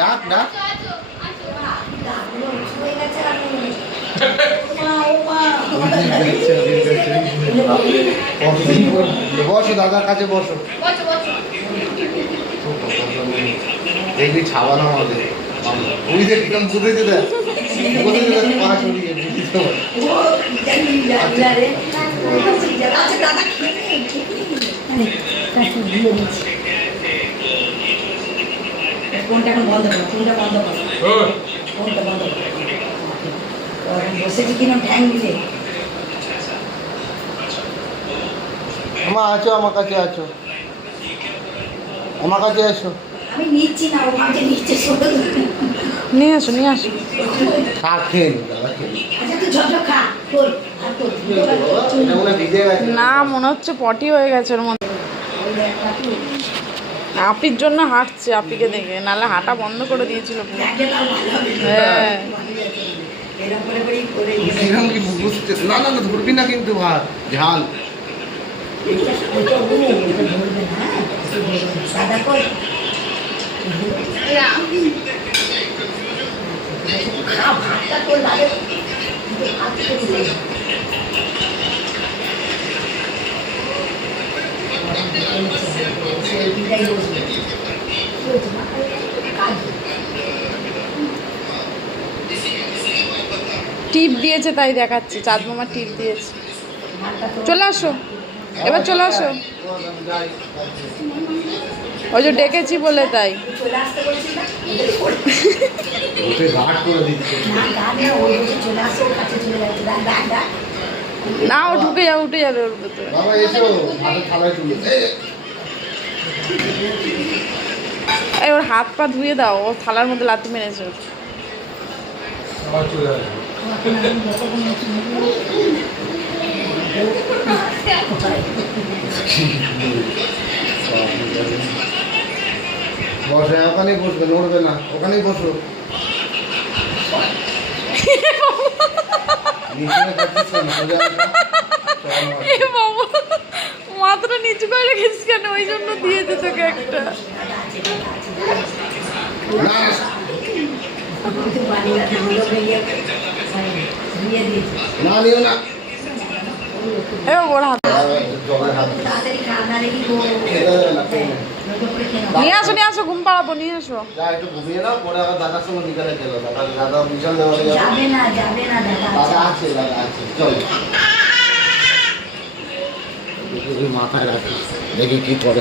ডাক ডাক বসো দাদার কাছে বসো দেখবি ছাবানো আমাদের ওই যে কিরম বুঝেছে দেখ পা সরিয়ে বুঝতে কোনটা এখন বন্ধ করো, কোনটা বন্ধ করো, কোনটা বন্ধ করো। বসেছি কিনা ঠ্যাং দিলে আমার আছো আমার কাছে আছো আমার কাছে আসো আমি নিচ্ছি না, ও ভাবছে নিচ্ছে নিয়ে আসো নিয়ে আসো। খা খেয়ে নি দাদা খেয়ে নি। আচ্ছা তুই ঝপ খা তোর আর তোর এটা মনে হয় ভিজে গেছে না মনে হচ্ছে পটি হয়ে গেছে ওর মধ্যে। আপির জন্য হাঁটছে, আপিকে দেখে, নাহলে হাঁটা বন্ধ করে দিয়েছিল পুরো। হ্যাঁ এরকম করে করেই করে কিরম কি বুঝতে না না না ধরবি না কিন্তু ভাত ঝাল ওইটা ধরবে না, সাদা কই খা ভাতটা তোর লাগে ভাত করে দিলে বিদায় বসবে কাজ টিপ দিয়েছে তাই দেখাচ্ছে, চাঁদ মামা টিপ দিয়েছে। চলে আসো এবার, চলে আসো। ওই যে ডেকেছি বলে তাই। চলে আসতে বলছি না ওকে ঘাট করে দিচ্ছে না গান না ওই বসে চলে আসে ওর কাছে চলে যাচ্ছে গান গান গান না ও ঢুকে যাবে, উঠে যাবে ওর ভেতরে। বাবা এসো ভাতের থালায় তুলে এই ওর হাত পা ধুয়ে দাও, ও থালার মধ্যে লাথি মেরেছে। আবার চলে আসবে বসে ওখানেই বসবে নড়বে না ওখানেই বসো এ বাবা, মাথাটা নিচু করে রেখেছিস কেন? ওই জন্য দিয়েছে তোকে একটা। না কিন্তু বাড়ি না হলো বিয়ে দিয়েছে না নিও না এ ওর হাত জলের হাত তাড়াতাড়ি খাওয়া রেখে গো খেতে দেবে না খেয়ে নে। নিয়ে আসো নিয়ে আসো, ঘুম পাড়াবো, নিয়ে আসো। যা একটু ঘুমিয়ে নাও পরে আবার দাদার সঙ্গে বিকালে গেলো দাদা বিশাল দেওয়া যাবে না যাবে না দাদা আছে চল মাথায় রাখি দেখি কি করে